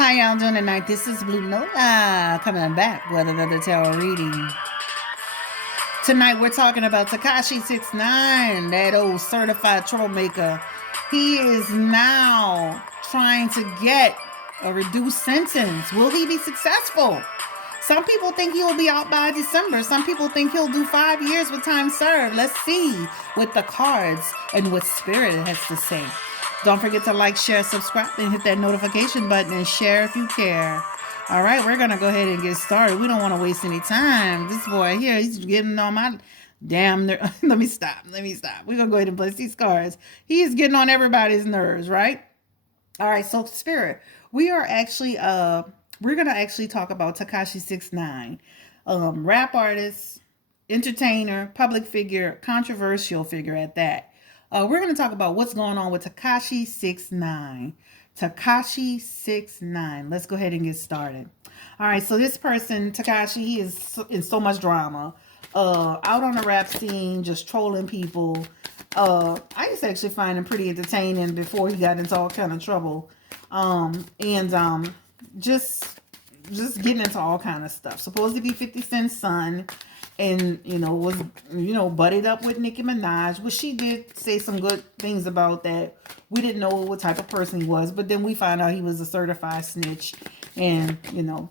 How y'all doing tonight? This is Blue Nola coming back with another tarot reading. Tonight we're talking about TEKASHI69, that old certified troublemaker. He is now trying to get a reduced sentence. Will he be successful? Some people think he'll be out by December. Some people think he'll do 5 years with time served. Let's see what the cards and what Spirit has to say. Don't forget to like, share, subscribe, and hit that notification button and share if you care. All right, we're going to go ahead and get started. We don't want to waste any time. This boy here, he's getting on my damn nerve. Let me stop. We're going to go ahead and place these cards. He's getting on everybody's nerves, right? All right, so Spirit, we are actually we're gonna actually talk about TEKASHI69, rap artist, entertainer, public figure, controversial figure at that. We're gonna talk about what's going on with TEKASHI69. TEKASHI69. Let's go ahead and get started. All right, so this person, TEKASHI, he is in so much drama. Out on the rap scene, just trolling people. I used to actually find him pretty entertaining before he got into all kind of trouble. And just getting into all kind of stuff. Supposed to be 50 Cent's son, and was butted up with Nicki Minaj, which she did say some good things about that. We didn't know what type of person he was, but then we found out he was a certified snitch and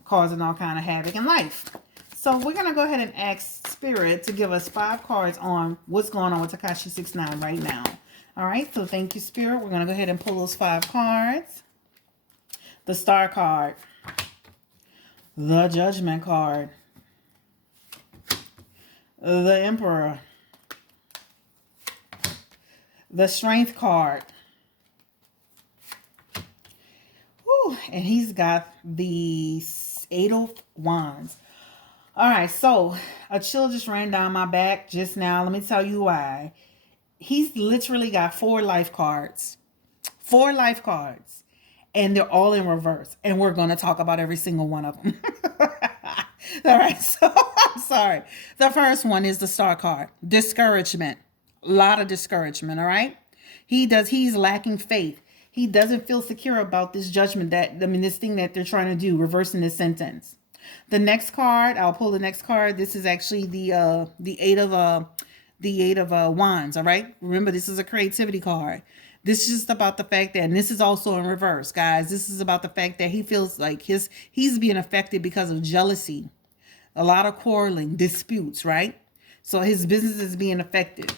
causing all kind of havoc in life. So we're going to go ahead and ask Spirit to give us 5 cards on what's going on with TEKASHI69 right now. All right, so thank you, Spirit. We're going to go ahead and pull those 5 cards. The Star card. The Judgment card. The Emperor. The Strength card. Whew, and he's got the 8 of Wands. All right, so a chill just ran down my back just now. Let me tell you why. He's literally got 4 life cards. 4 life cards. And they're all in reverse. And we're going to talk about every single one of them. All right, so I'm sorry. The first one is the Star card. Discouragement. A lot of discouragement, all right? He's lacking faith. He doesn't feel secure about this judgment this thing that they're trying to do, reversing this sentence. The next card, I'll pull the next card. This is actually the 8 of Wands, all right? Remember, this is a creativity card. This is just about the fact that, and this is also in reverse, guys. This is about the fact that he feels like he's being affected because of jealousy, a lot of quarreling, disputes, right? So his business is being affected.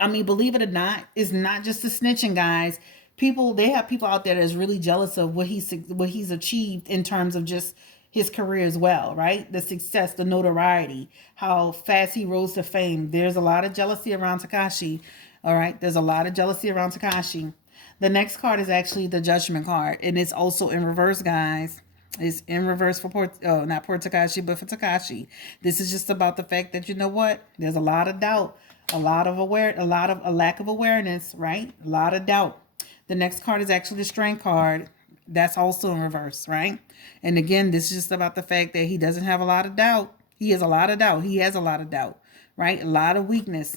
I mean, believe it or not, it's not just the snitching, guys. They have people out there that's really jealous of what he's achieved in terms of just his career as well, right? The success, the notoriety, how fast he rose to fame. There's a lot of jealousy around TEKASHI. All right, there's a lot of jealousy around TEKASHI. The next card is actually the Judgment card, and it's also in reverse, guys. It's in reverse for not for TEKASHI, but for TEKASHI. This is just about the fact that there's a lot of doubt, a lack of awareness, right? A lot of doubt. The next card is actually the Strength card. That's also in reverse, right? And again, this is just about the fact that he doesn't have a lot of doubt. He has a lot of doubt. He has a lot of doubt, right? A lot of weakness.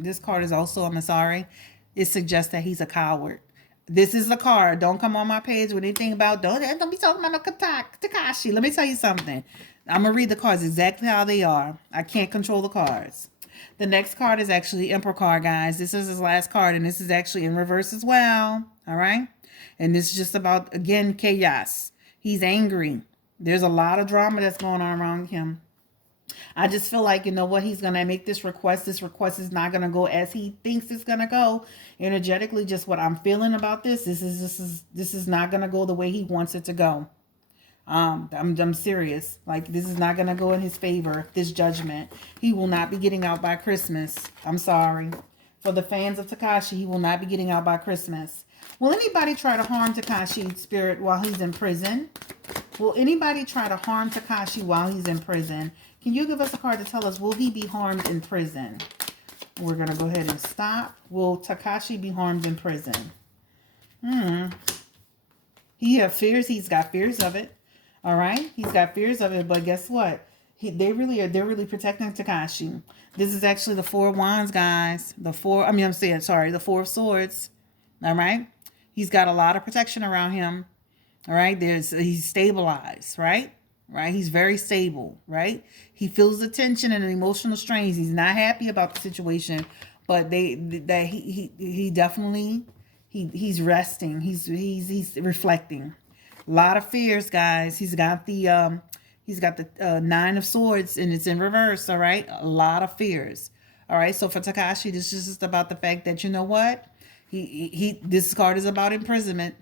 This card is also, I'm sorry, it suggests that he's a coward. This is the card. Don't come on my page with anything about, don't be talking about no TEKASHI. Let me tell you something. I'm going to read the cards exactly how they are. I can't control the cards. The next card is actually Emperor card, guys. This is his last card, and this is actually in reverse as well. All right? And this is just about, again, chaos. He's angry. There's a lot of drama that's going on around him. I just feel like, he's going to make this request. This request is not going to go as he thinks it's going to go. Energetically, just what I'm feeling about this is not going to go the way he wants it to go. I'm serious. Like, this is not going to go in his favor, this judgment. He will not be getting out by Christmas. I'm sorry. For the fans of TEKASHI, he will not be getting out by Christmas. Will anybody try to harm TEKASHI Spirit while he's in prison? Will anybody try to harm TEKASHI while he's in prison? Can you give us a card to tell us, will he be harmed in prison? We're going to go ahead and stop. Will TEKASHI be harmed in prison? He have fears. He's got fears of it. All right? He's got fears of it, but guess what? They're really protecting TEKASHI. This is actually the 4 of Wands, guys. The 4 of Swords. All right? He's got a lot of protection around him. All right. He's stabilized, right? Right. He's very stable, right? He feels the tension and the emotional strains. He's not happy about the situation, but he definitely he's resting. He's reflecting. A lot of fears, guys. He's got the nine of swords and it's in reverse. All right, a lot of fears. All right, so for Tekashi, this is just about the fact that you know what he this card is about imprisonment,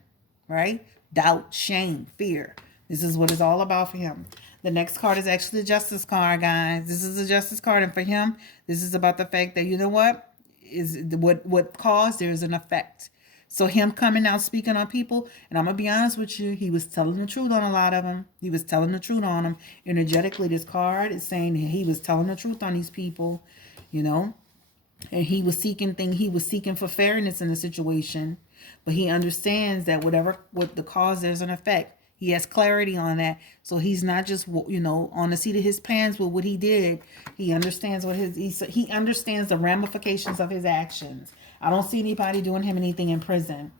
right? Doubt, shame, fear. This is what it's all about for him. The next card is actually the Justice card, guys. This is the Justice card, and for him, this is about the fact that you know what caused there's an effect. So him coming out speaking on people, and I'm gonna be honest with you, he was telling the truth on a lot of them. He was telling the truth on them. Energetically, this card is saying he was telling the truth on these people, you know. And he was seeking for fairness in the situation, but he understands that what the cause, there's an effect. He has clarity on that, so he's not just on the seat of his pants with what he did. He understands he understands the ramifications of his actions. I don't see anybody doing him anything in prison.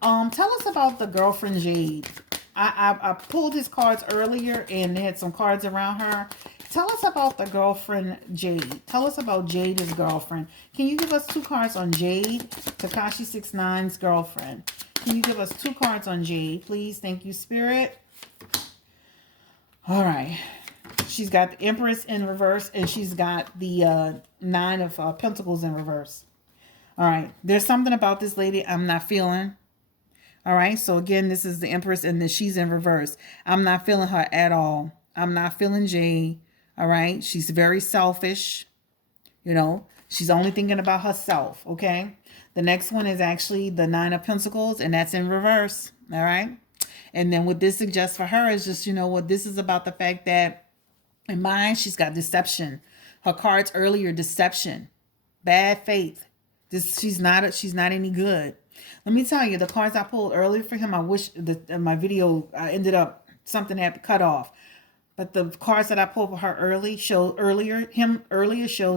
Tell us about the girlfriend Jade. I pulled his cards earlier and they had some cards around her. Tell us about the girlfriend Jade. Tell us about Jade, his girlfriend. Can you give us 2 cards on Jade, TEKASHI69's girlfriend? Can you give us 2 cards on Jade, please? Thank you, Spirit. All right. She's got the Empress in reverse and she's got the 9 of Pentacles in reverse. All right. There's something about this lady I'm not feeling. All right. So again, this is the Empress and then she's in reverse. I'm not feeling her at all. I'm not feeling Jade. All right. She's very selfish. She's only thinking about herself. Okay. The next one is actually the 9 of Pentacles and that's in reverse. All right. And then what this suggests for her is just, this is about the fact that in mind, she's got deception. Her cards earlier, deception, bad faith. She's not any good. Let me tell you, the cards I pulled earlier for him, I wish my video I ended up something had cut off. But the cards that I pulled for her earlier showed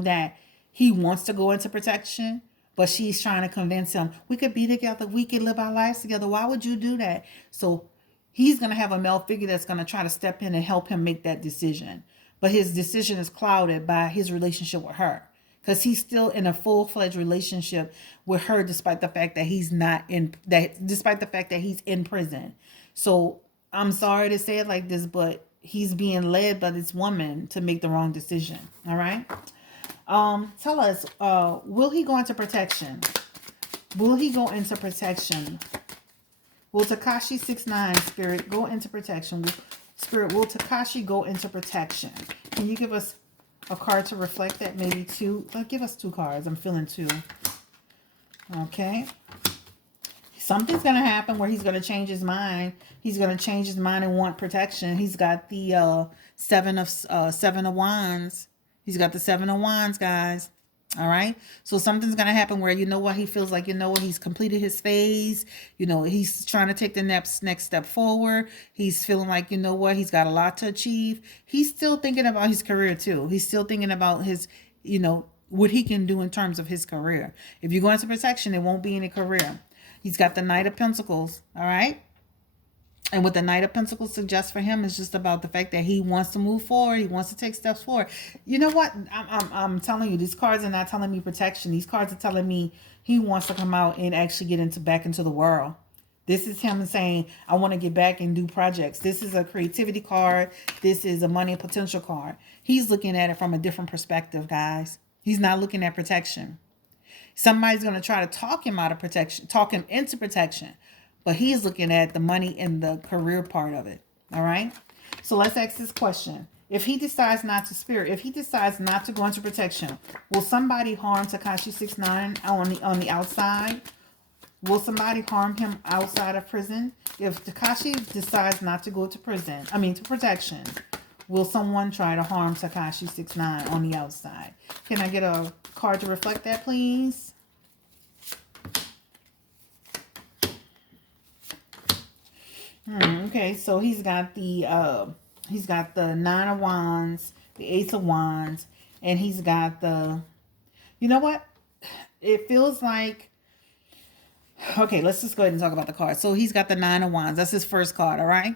that he wants to go into protection, but she's trying to convince him, we could be together, we could live our lives together. Why would you do that? So he's going to have a male figure that's going to try to step in and help him make that decision. But his decision is clouded by his relationship with her. Because he's still in a full-fledged relationship with her, despite the fact that he's in prison. So I'm sorry to say it like this, but he's being led by this woman to make the wrong decision. All right. Tell us, will he go into protection? Will he go into protection? Will TEKASHI69 Spirit go into protection? Will Tekashi go into protection? Can you give us a card to reflect that? Maybe 2. Give us 2 cards. I'm feeling 2. Okay. Something's going to happen where he's going to change his mind. He's going to change his mind and want protection. He's got the 7 of Wands. He's got the 7 of Wands, guys. All right. So something's going to happen where, he feels like, he's completed his phase. He's trying to take the next step forward. He's feeling like, he's got a lot to achieve. He's still thinking about his career too. He's still thinking about his, what he can do in terms of his career. If you go into protection, it won't be any career. He's got the Knight of Pentacles. All right. And what the Knight of Pentacles suggests for him is just about the fact that he wants to move forward. He wants to take steps forward. You know what? I'm telling you, these cards are not telling me protection. These cards are telling me he wants to come out and actually get back into the world. This is him saying, I want to get back and do projects. This is a creativity card. This is a money and potential card. He's looking at it from a different perspective, guys. He's not looking at protection. Somebody's going to try to talk him out of protection, talk him into protection. But he's looking at the money and the career part of it. All right. So let's ask this question. If he decides not to go into protection, will somebody harm TEKASHI69 on the outside? Will somebody harm him outside of prison? If Tekashi decides not to go to protection, will someone try to harm TEKASHI69 on the outside? Can I get a card to reflect that, please? Okay, so he's got the 9 of Wands, the Ace of Wands, and he's got the, you know what? It feels like Okay, let's just go ahead and talk about the card. So he's got the Nine of Wands. That's his first card, all right?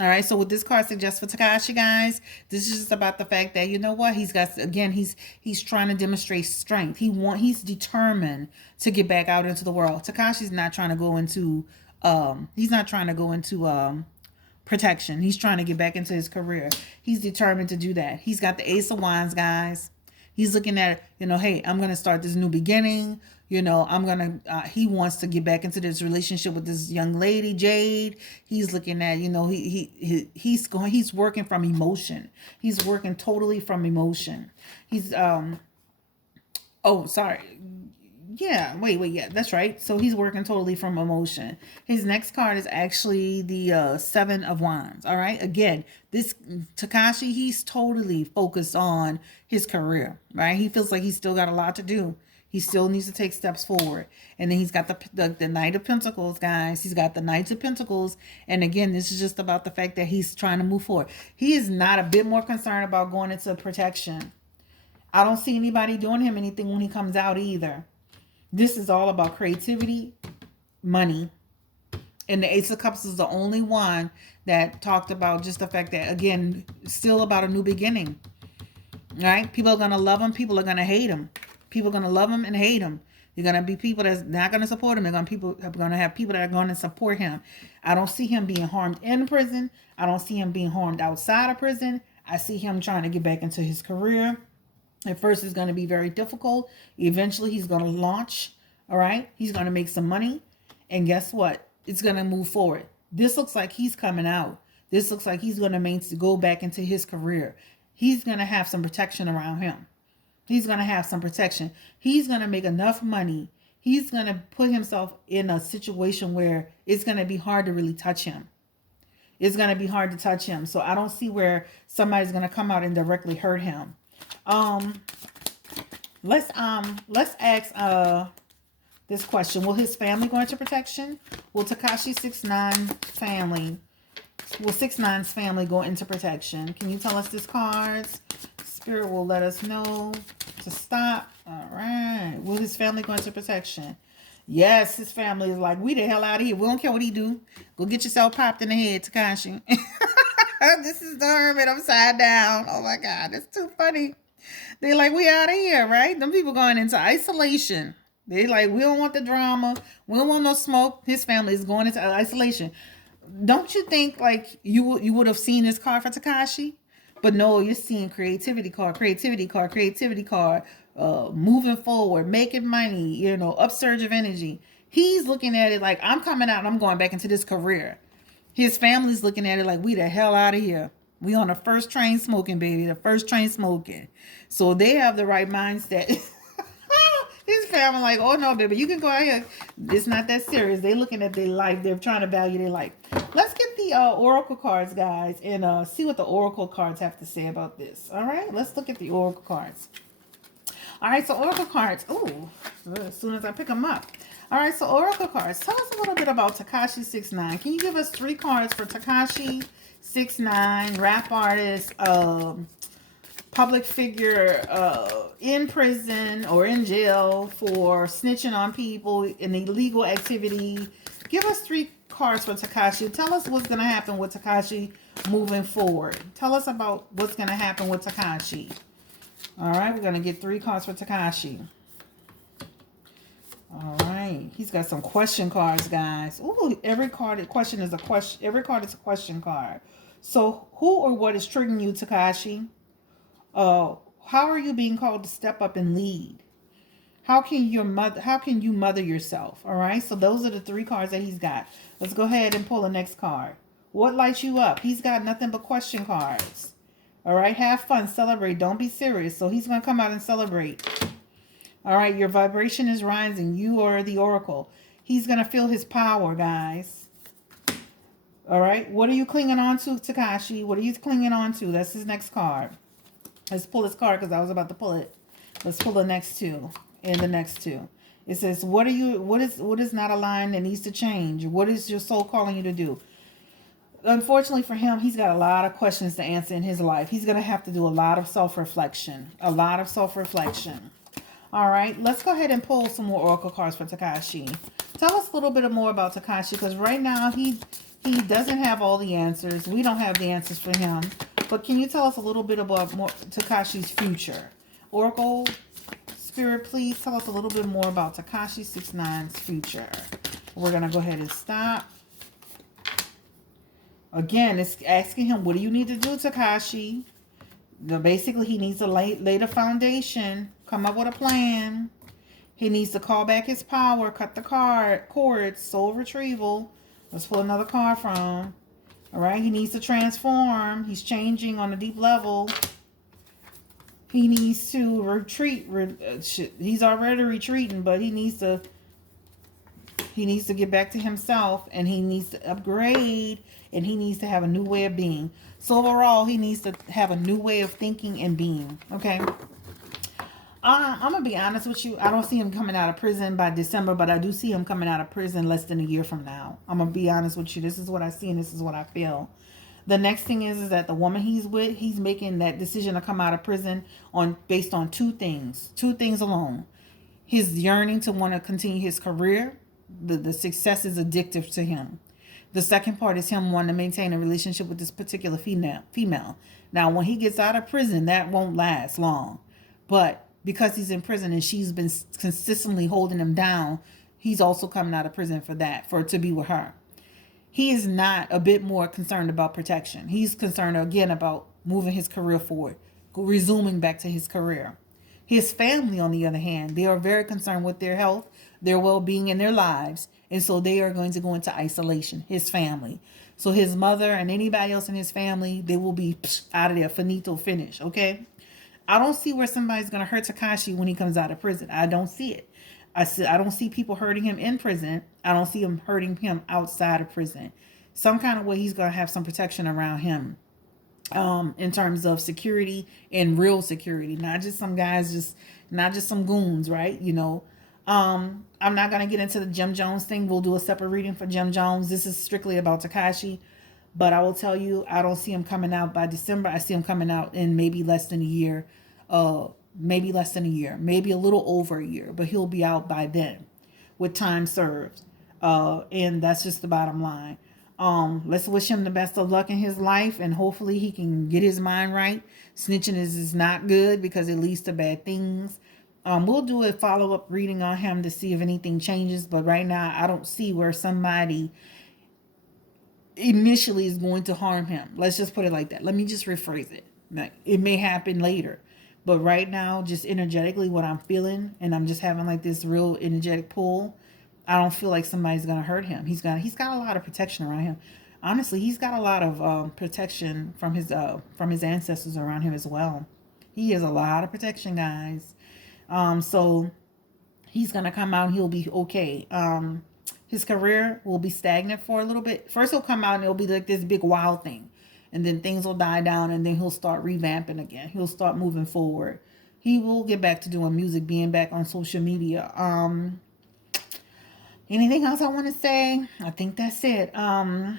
All right, so what this card suggests for Tekashi, guys, this is just about the fact that, you know what, he's got, again, he's trying to demonstrate strength. He's determined to get back out into the world. Tekashi's not trying to go into protection. He's trying to get back into his career. He's determined to do that. He's got the Ace of Wands, guys. He's looking at, you know, hey, I'm going to start this new beginning. You know, he wants to get back into this relationship with this young lady, Jade. He's looking at, you know, he's working from emotion. He's working totally from emotion. Oh, sorry. Yeah, yeah, that's right. So he's working totally from emotion. His next card is actually the Seven of Wands. All right. Again, this Tekashi, he's totally focused on his career, right? He feels like he's still got a lot to do. He still needs to take steps forward. And then he's got the Knight of Pentacles, guys. He's got the Knights of Pentacles. And again, this is just about the fact that he's trying to move forward. He is not a bit more concerned about going into protection. I don't see anybody doing him anything when he comes out either. This is all about creativity, money. And the Ace of Cups is the only one that talked about just the fact that, again, still about a new beginning. Right? People are going to love him. People are going to hate him. People are going to love him and hate him. You're going to be people that's not going to support him. They're going to have people that are going to support him. I don't see him being harmed in prison. I don't see him being harmed outside of prison. I see him trying to get back into his career. At first, it's going to be very difficult. Eventually, he's going to launch. All right? He's going to make some money. And guess what? It's going to move forward. This looks like he's coming out. This looks like he's going to go back into his career. He's going to have some protection around him. He's going to have some protection. He's going to make enough money. He's going to put himself in a situation where it's going to be hard to really touch him. It's going to be hard to touch him. So I don't see where somebody's going to come out and directly hurt him. Let's ask this question. Will his family go into protection? Will 6ix9ine's family go into protection? Can you tell us this cards? Spirit will let us know to stop. All right. Will his family go into protection? Yes, his family is like, we the hell out of here. We don't care what he do. Go get yourself popped in the head, Tekashi. This is the hermit upside down. Oh my God, that's too funny. They like, we out of here, right? Them people going into isolation. They like, we don't want the drama. We don't want no smoke. His family is going into isolation. Don't you think like you would have seen this card for Tekashi? But no, you're seeing creativity card, moving forward, making money, you know, upsurge of energy. He's looking at it like, I'm coming out and I'm going back into this career. His family's looking at it like, we the hell out of here. We on the first train smoking, baby. The first train smoking. So they have the right mindset. His family like, oh no, baby, you can go out here. It's not that serious. They looking at their life. They're trying to value their life. Let's get the oracle cards, guys, and see what the oracle cards have to say about this. All right, let's look at the oracle cards. All right, so oracle cards. Oh, as soon as I pick them up. All right, so oracle cards. Tell us a little bit about TEKASHI69. Can you give us 3 cards for TEKASHI69, rap artist, public figure, in prison or in jail for snitching on people in illegal activity? Give us 3 cards for Tekashi. Tell us what's going to happen with Tekashi moving forward. Tell us about what's going to happen with Tekashi. All right, we're going to get 3 cards for Tekashi. All right, he's got some question cards, guys. Ooh, every card is a question. Every card is a question card. So, who or what is triggering you, Tekashi? How are you being called to step up and lead? How can you mother yourself? All right, so those are the 3 cards that he's got. Let's go ahead and pull the next card. What lights you up? He's got nothing but question cards. All right, have fun, celebrate, don't be serious. So he's going to come out and celebrate. All right, your vibration is rising. You are the oracle. He's going to feel his power, guys. All right, what are you clinging on to, Tekashi? What are you clinging on to? That's his next card. Let's pull this card because I was about to pull it. Let's pull the next 2 and the next 2. It says, what is not aligned that needs to change? What is your soul calling you to do? Unfortunately for him, he's got a lot of questions to answer in his life. He's going to have to do a lot of self-reflection. All right, let's go ahead and pull some more oracle cards for Tekashi. Tell us a little bit more about Tekashi, because right now he doesn't have all the answers. We don't have the answers for him. But can you tell us a little bit about more Tekashi's future? Oracle Spirit, please tell us a little bit more about TEKASHI69's future. We're going to go ahead and stop. Again, it's asking him, what do you need to do, Tekashi? Basically, he needs to lay the foundation, come up with a plan. He needs to call back his power, cut the cords, soul retrieval. Let's pull another card from. All right, he needs to transform. He's changing on a deep level. He needs to retreat. He's already retreating, but he needs to get back to himself, and he needs to upgrade, and he needs to have a new way of being. So overall, he needs to have a new way of thinking and being. Okay. I'm going to be honest with you. I don't see him coming out of prison by December, but I do see him coming out of prison less than a year from now. I'm going to be honest with you. This is what I see and this is what I feel. The next thing is that the woman he's with, he's making that decision to come out of prison based on two things alone. His yearning to want to continue his career. The success is addictive to him. The second part is him wanting to maintain a relationship with this particular female. Now, when he gets out of prison, that won't last long. But because he's in prison and she's been consistently holding him down, he's also coming out of prison for it to be with her. He is not a bit more concerned about protection. He's concerned again about moving his career forward, resuming back to his career. His family, on the other hand, they are very concerned with their health, their well-being, and their lives. And so they are going to go into isolation, his family. So his mother and anybody else in his family, they will be out of there, finito, finish, okay? I don't see where somebody's going to hurt Tekashi when he comes out of prison. I don't see it. I don't see people hurting him in prison. I don't see him hurting him outside of prison. Some kind of way he's going to have some protection around him in terms of security and real security. Not just some guys, not just some goons, right? You know, I'm not going to get into the Jim Jones thing. We'll do a separate reading for Jim Jones. This is strictly about Tekashi. But I will tell you, I don't see him coming out by December. I see him coming out in maybe less than a year. Maybe a little over a year. But he'll be out by then with time served. And that's just the bottom line. Let's wish him the best of luck in his life. And hopefully he can get his mind right. Snitching is not good because it leads to bad things. We'll do a follow-up reading on him to see if anything changes. But right now, I don't see where somebody initially is going to harm him. Let's just put it like that. Let me just rephrase it. It may happen later, but right now, just energetically, what I'm feeling, and I'm just having like this real energetic pull. I don't feel like somebody's gonna hurt him. He's got a lot of protection around him. Honestly, he's got a lot of protection from his ancestors around him as well. He has a lot of protection, guys. So he's gonna come out and he'll be okay. His career will be stagnant for a little bit. First, he'll come out and it'll be like this big wild thing. And then things will die down and then he'll start revamping again. He'll start moving forward. He will get back to doing music, being back on social media. Anything else I want to say? I think that's it. Let me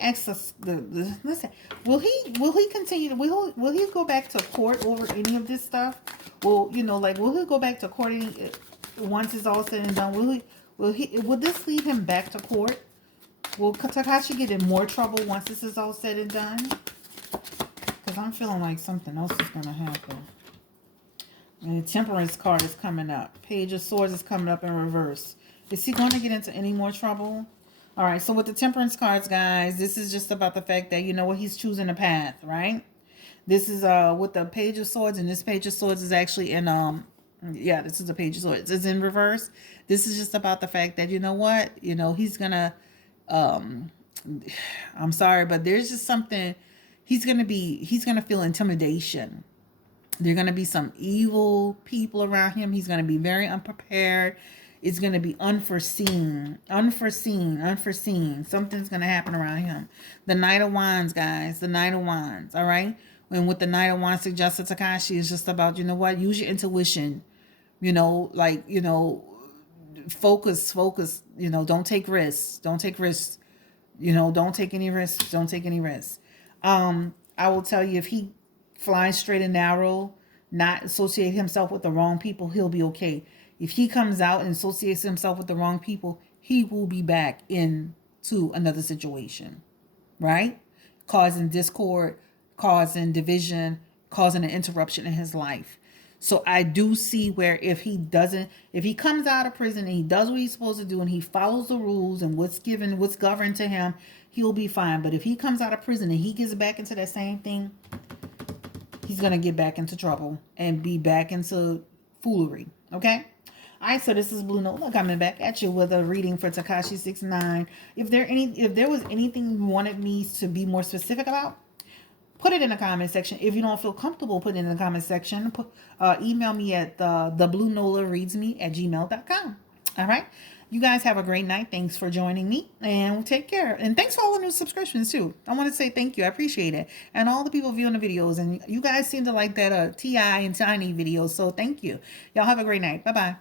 ask us listen. Will he continue? Will he go back to court over any of this stuff? Will he go back to court once it's all said and done? Will this lead him back to court? Will Tekashi get in more trouble once this is all said and done? Because I'm feeling like something else is going to happen. And the Temperance card is coming up. Page of Swords is coming up in reverse. Is he going to get into any more trouble? All right, so with the Temperance cards, guys, this is just about the fact that, he's choosing a path, right? This is with the Page of Swords, and this Page of Swords is actually in, this is the Page of Swords. It's in reverse. This is just about the fact that, he's going to, I'm sorry, but there's just something, he's going to feel intimidation. There are going to be some evil people around him. He's going to be very unprepared. It's going to be unforeseen. Something's going to happen around him. The Knight of Wands, guys. The Knight of Wands, all right? And what the Knight of Wands suggests to Tekashi is just about, use your intuition. Focus. Don't take risks. Don't take any risks. I will tell you, if he flies straight and narrow, not associate himself with the wrong people, he'll be okay. If he comes out and associates himself with the wrong people, he will be back into another situation, right? Causing discord, causing division, causing an interruption in his life. So I do see where if he comes out of prison and he does what he's supposed to do and he follows the rules and what's governed to him, he'll be fine. But if he comes out of prison and he gets back into that same thing, he's going to get back into trouble and be back into foolery. Okay? All right, so this is Blue Nola coming back at you with a reading for TEKASHI69. If there was anything you wanted me to be more specific about, put it in the comment section. If you don't feel comfortable putting it in the comment section, email me at thebluenolareadsme@gmail.com. All right. You guys have a great night. Thanks for joining me and take care. And thanks for all the new subscriptions too. I want to say thank you. I appreciate it. And all the people viewing the videos. And you guys seem to like that T.I. and Tiny videos. So thank you. Y'all have a great night. Bye-bye.